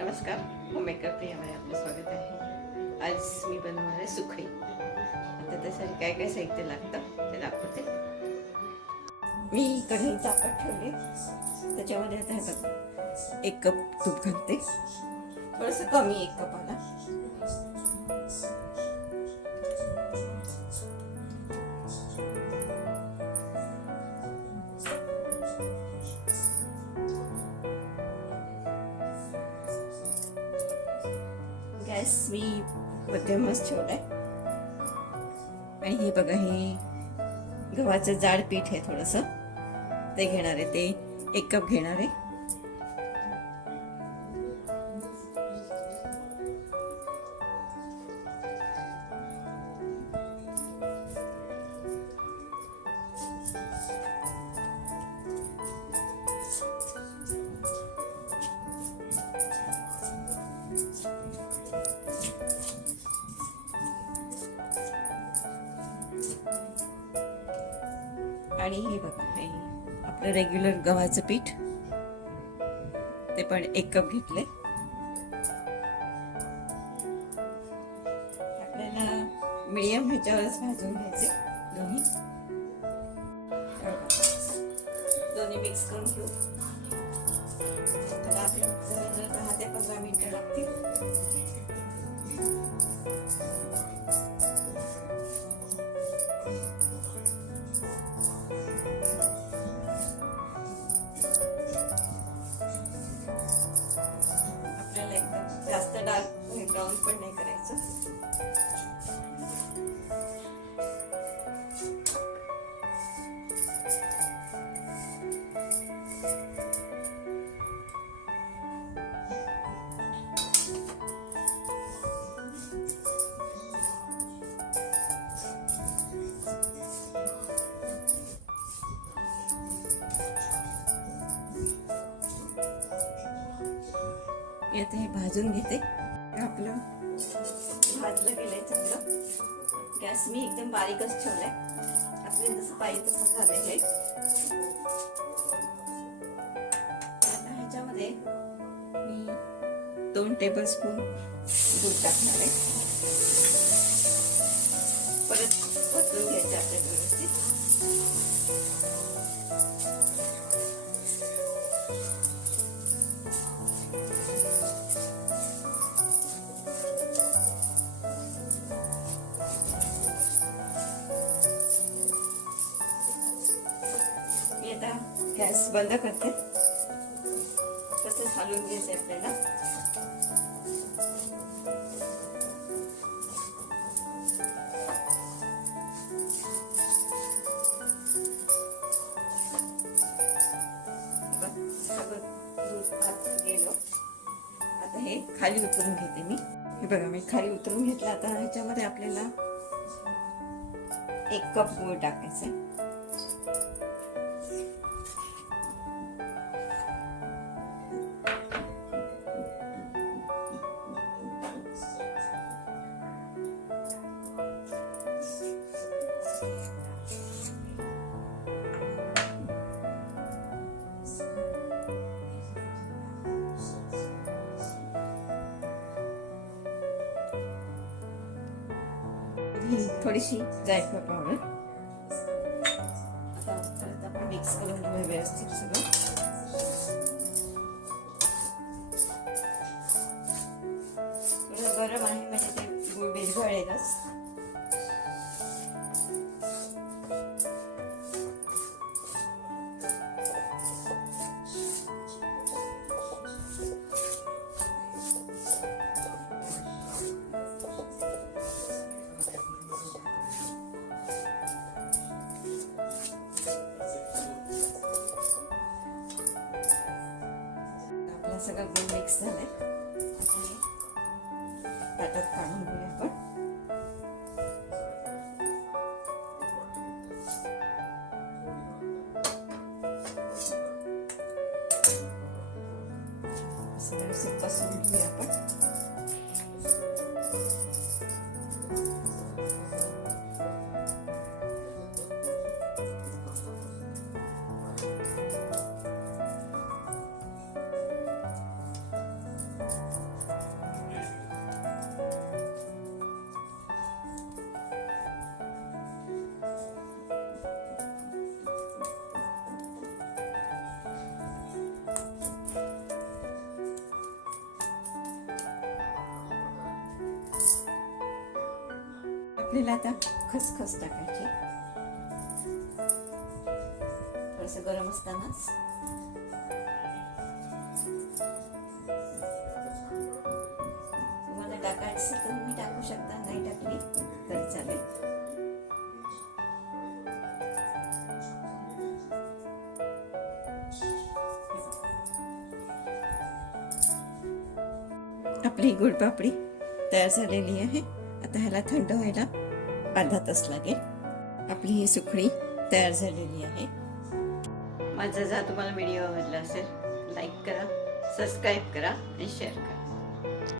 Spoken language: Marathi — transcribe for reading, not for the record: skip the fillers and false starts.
नमस्कार, होममेकर प्रियामध्ये आपलं स्वागत आहे. आज मी बनवणार आहे सुखडी. आता त्यासाठी काय काय साहित्य लागतं ते दाखवते. मी कढई तापत ठेवले, त्याच्यामध्ये आता हे बघा 1 कप तूप घालते, थोडंसं कमी 1 कपाला. गॅस मी मध्यमच ठेवलाय. आणि हे बघा, हे गव्हाचं जाड पीठ आहे, थोडंसं ते घेणार आहे. ते 1 कप घेणार आहे. आणि हे बघा, हे आपलं रेग्युलर गव्हाचं पीठ, ते पण 1 कप घेतले. आपल्याला मीडियम ह्याच्यावरच भाजून घ्यायचे दोन्ही मिक्स करून घेऊ. त्याला आपल्याला 10 ते 15 मिनिटं लागतील. जास्त डार्क ब्राऊन पण नाही करायचं. आता हे भाजून घेते. आपलं भाजलं गेलंय चांगलं. गॅस मी एकदम बारीकच ठेवलाय. आपल्याला जसं पाहिजे तसं झालंय हे. आता ह्याच्यामध्ये मी 2 टेबलस्पून दूध टाकणार आहे. परत परतून घ्यायचं आपल्याला व्यवस्थित. आता गॅस बंद करते. तसंच हलवून घ्यायचं आपल्याला. दूध आत गेलं. आता हे खाली उतरून घेते मी. हे बघा, मी खाली उतरून घेतलं. आता ह्याच्यामध्ये आपल्याला 1 कप गूळ टाकायचा आहे. थोडीशी जायफळ पावडर. आता परत आपण मिक्स करून घेऊया व्यवस्थित सगळं. थोडं गरम आहे म्हणजे ते गुळ विरघळेलच. सगळं गुळ मिक्स झालंय. आता हे ताटात काढून घेऊया आपण. व्यवस्थित पसरून घेऊया आपण. आपल्याला आता खसखस टाकायची. थोडंसं गरम असतानाच. तुम्हाला टाकायचं तर तुम्ही टाकू शकता, नाही टाकली तरी चालेल. आपली गुळपापडी तयार झालेली आहे. आता ह्याला थंड व्हायला अर्धा तास लागेल. आपली ही सुकडी तयार झालेली आहे. माझा जर तुम्हाला व्हिडिओ आवडला असेल, लाईक करा, सबस्क्राईब करा आणि शेअर करा.